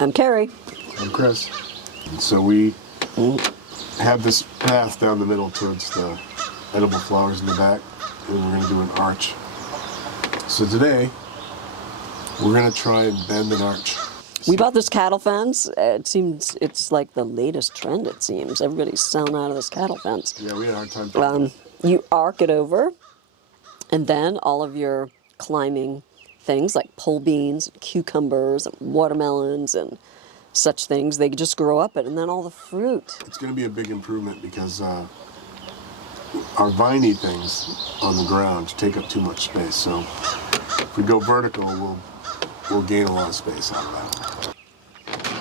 I'm Carrie. I'm Chris. And so we have this path down the middle towards the edible flowers in the back, and we're going to do an arch. So today, we're going to try and bend an arch. We bought this cattle fence. It seems it's like the latest trend, it seems. Everybody's selling out of this cattle fence. Yeah, we had a hard time finding it. You arc it over, and then all of your climbing things like pole beans, cucumbers, and watermelons, and such things, they just grow up it, and then all the fruit. It's going to be a big improvement because our viney things on the ground take up too much space. So if we go vertical, we'll gain a lot of space out of that.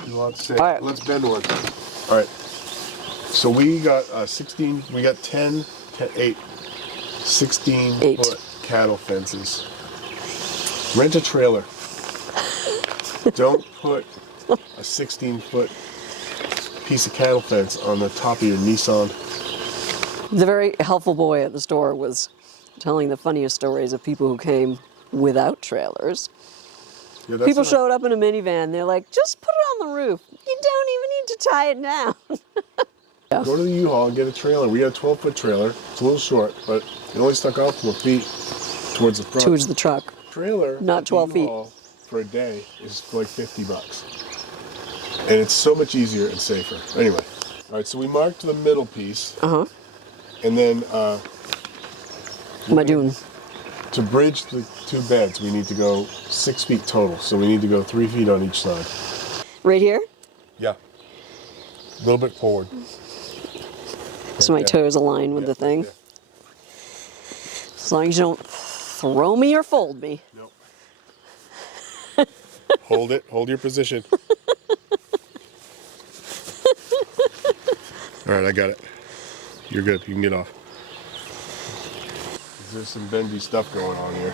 There's a lot to say. All right. Let's bend one. All right. So we got 16, we got 10, 8, 16-foot cattle fences. Rent a trailer. Don't put a 16-foot piece of cattle fence on the top of your Nissan. The very helpful boy at the store was telling the funniest stories of people who came without trailers. Yeah, that's People not- showed up in a minivan. They're like, just put it on the roof. You don't even need to tie it down. Go to the U-Haul and get a trailer. We got a 12-foot trailer. It's a little short, but it only stuck out 4 feet towards the front. Towards the truck. Trailer Not at 12 feet. U-Haul for a day is like $50. And it's so much easier and safer. Anyway, all right, so we marked the middle piece. And then What am I doing? to bridge the two beds, we need to go 6 feet total. So we need to go 3 feet on each side. Right here? Yeah. A little bit forward. So my toes align with the thing. Right As long as you don't throw me or fold me. Nope. Hold it. Hold your position. All right, I got it. You're good. You can get off. There's some bendy stuff going on here.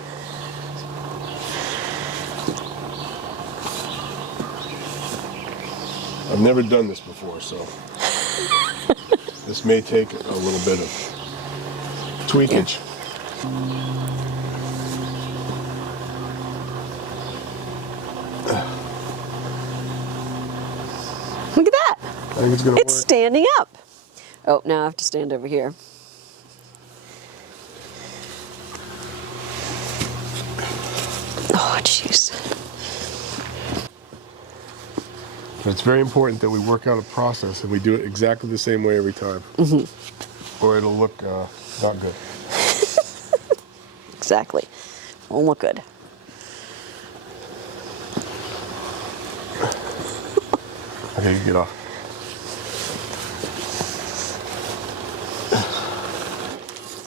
I've never done this before, so this may take a little bit of tweakage. Look at that. I think it's gonna It's work. standing up. Oh, now I have to stand over here. Oh, jeez. It's very important that we work out a process and we do it exactly the same way every time. Or it'll look not good. Exactly. Won't look good. Okay, you can get off.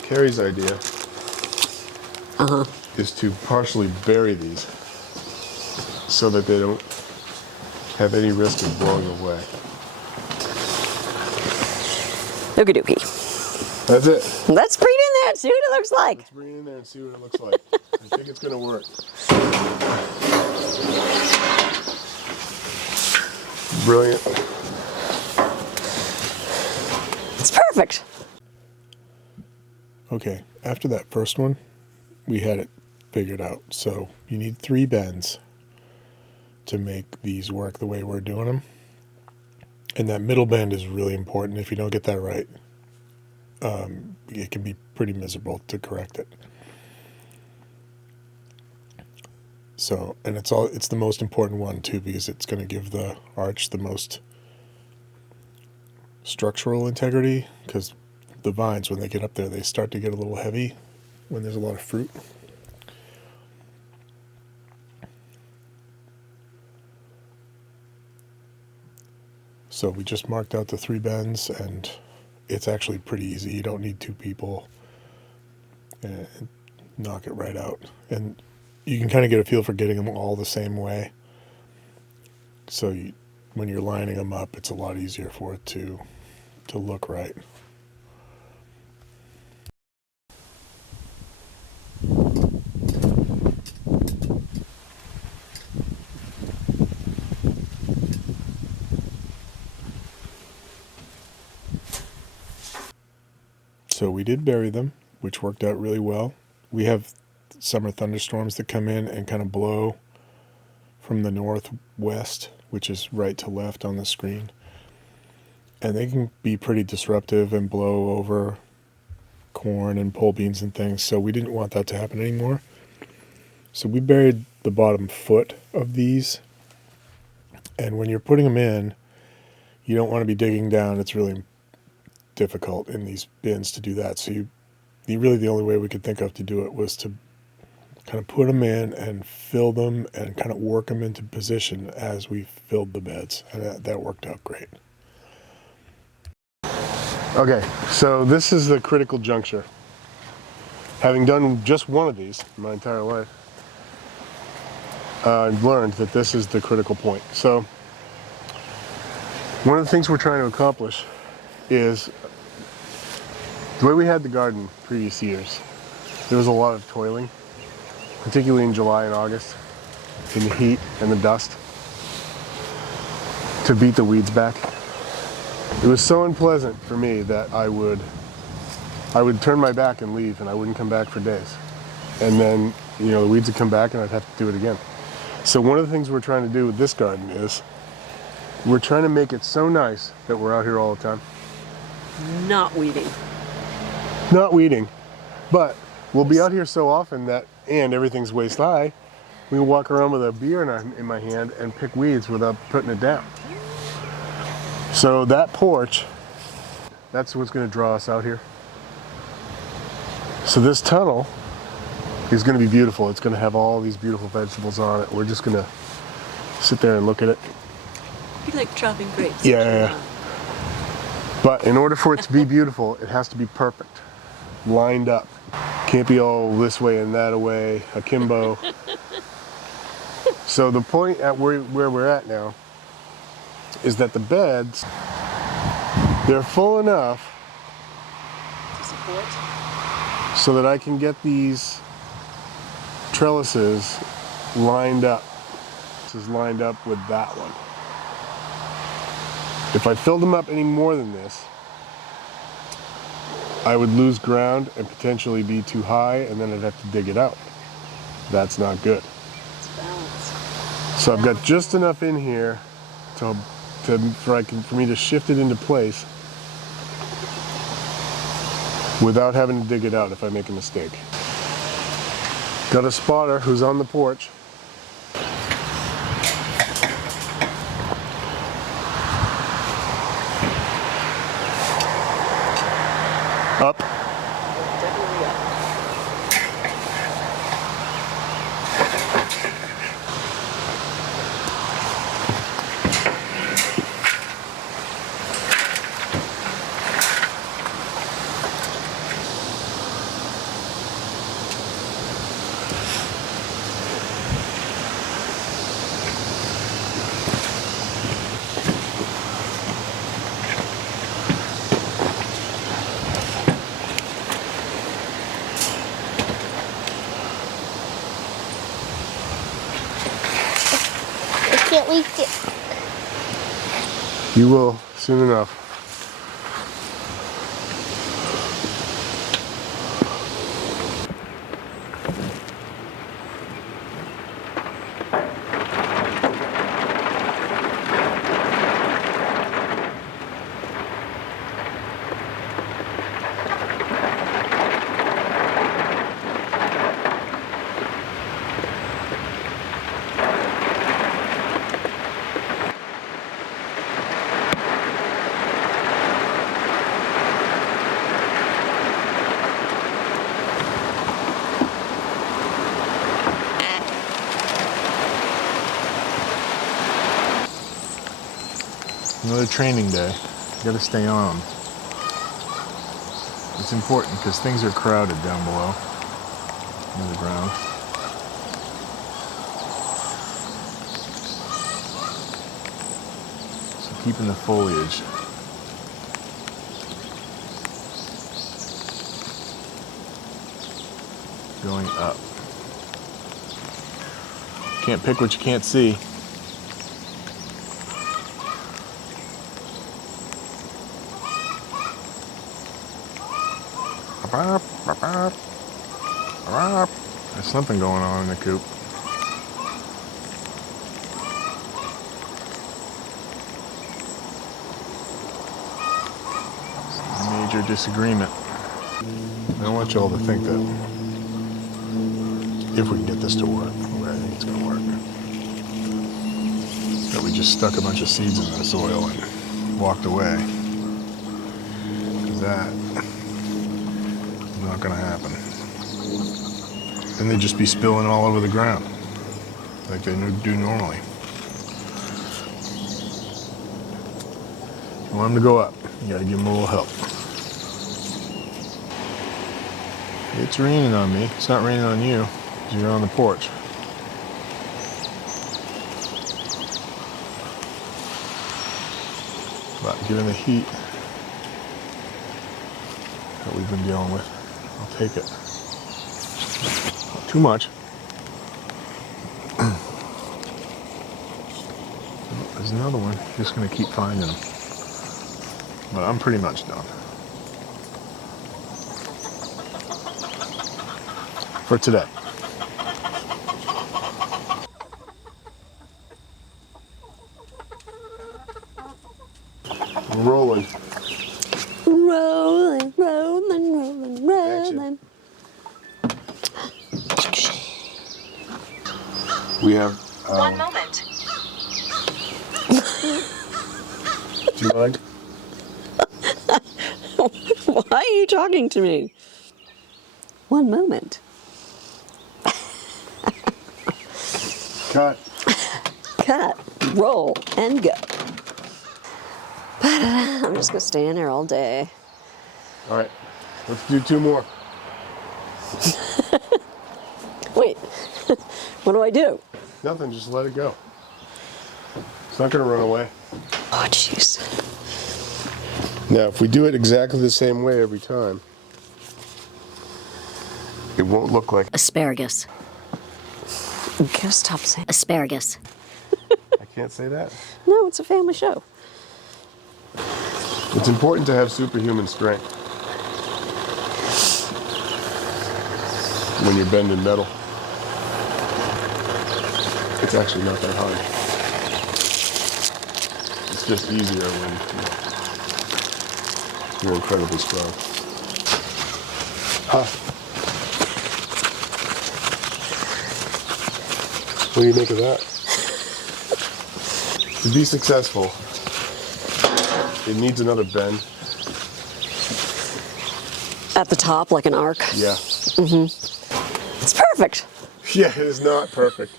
Carrie's idea is to partially bury these so that they don't have any risk of blowing away. Okie dokie. That's it. Let's breathe in there and see what it looks like. Let's bring it in there and see what it looks like. I think it's going to work. Brilliant. It's perfect. Okay, after that first one, we had it figured out. So you need 3 bends to make these work the way we're doing them. And that middle bend is really important. If you don't get that right, it can be pretty miserable to correct it. So, and it's the most important one too, because it's going to give the arch the most structural integrity, because the vines, when they get up there, they start to get a little heavy when there's a lot of fruit. So we just marked out the 3 bends, and it's actually pretty easy. You don't need 2 people, and knock it right out. And you can kind of get a feel for getting them all the same way. So when you're lining them up, it's a lot easier for it to look right. So we did bury them, which worked out really well. We have summer thunderstorms that come in and kind of blow from the northwest, which is right to left on the screen. And they can be pretty disruptive and blow over corn and pole beans and things, so we didn't want that to happen anymore. So we buried the bottom foot of these, and when you're putting them in, you don't want to be digging down. It's really difficult in these bins to do that. So really the only way we could think of to do it was to kind of put them in and fill them and kind of work them into position as we filled the beds, and that worked out great. Okay, so this is the critical juncture. Having done just one of these my entire life, I've learned that this is the critical point. So one of the things we're trying to accomplish is, the way we had the garden previous years, there was a lot of toiling, particularly in July and August, in the heat and the dust, to beat the weeds back. It was so unpleasant for me that I would turn my back and leave, and I wouldn't come back for days. And then, the weeds would come back and I'd have to do it again. So one of the things we're trying to do with this garden is, we're trying to make it so nice that we're out here all the time. Not weeding. Not weeding, but we'll be out here so often that, and everything's waist high, we can walk around with a beer in my hand and pick weeds without putting it down. So that porch, that's what's going to draw us out here. So this tunnel is going to be beautiful. It's going to have all these beautiful vegetables on it. We're just going to sit there and look at it. You like chopping grapes. Yeah. But in order for it to be beautiful, it has to be perfect, lined up. Can't be all this way and that away, akimbo. So the point at where we're at now is that the beds, they're full enough to support, so that I can get these trellises lined up. This is lined up with that one. If I filled them up any more than this, I would lose ground and potentially be too high, and then I'd have to dig it out. That's not good. It's balanced. So I've got just enough in here for me to shift it into place without having to dig it out if I make a mistake. Got a spotter who's on the porch. Up. Definitely up. Can't reach it. You will soon enough. Another training day. You gotta stay on them. It's important because things are crowded down below near the ground. So keeping the foliage going up. Can't pick what you can't see. There's something going on in the coop. major disagreement. I don't want you all to think that if we can get this to work the way I think it's going to work, that we just stuck a bunch of seeds in the soil and walked away. That is not going to happen. Then they'd just be spilling all over the ground like they do normally. You want them to go up, you got to give them a little help. It's raining on me. It's not raining on you because you're on the porch. But given the heat that we've been dealing with, I'll take it. Not too much. There's another one. Just going to keep finding them. But I'm pretty much done. For today. We're rolling. Rolling, rolling, rolling, rolling. We have... One moment. Do you mind? Why are you talking to me? One moment. Cut. Cut, roll, and go. I'm just gonna stay in there all day. All right, let's do 2 more. Wait, what do I do? Nothing, just let it go. It's not gonna run away. Oh, jeez. Now, if we do it exactly the same way every time, it won't look like... Asparagus. You gotta stop saying. Asparagus. I can't say that. No, it's a family show. It's important to have superhuman strength when you're bending metal. It's actually not that hard. It's just easier when you're incredibly strong. Huh. What do you make of that? To be successful, it needs another bend. At the top, like an arc. Yeah. It's perfect. Yeah, it is not perfect.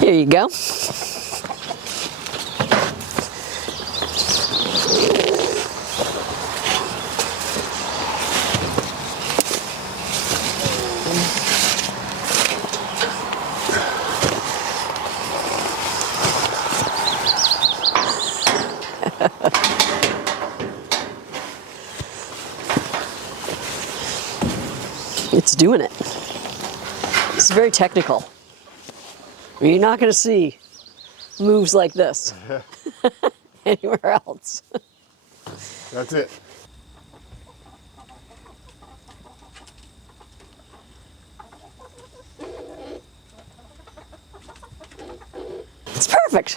Here you go. It's doing it. It's very technical. You're not going to see moves like this anywhere else. That's it. It's perfect.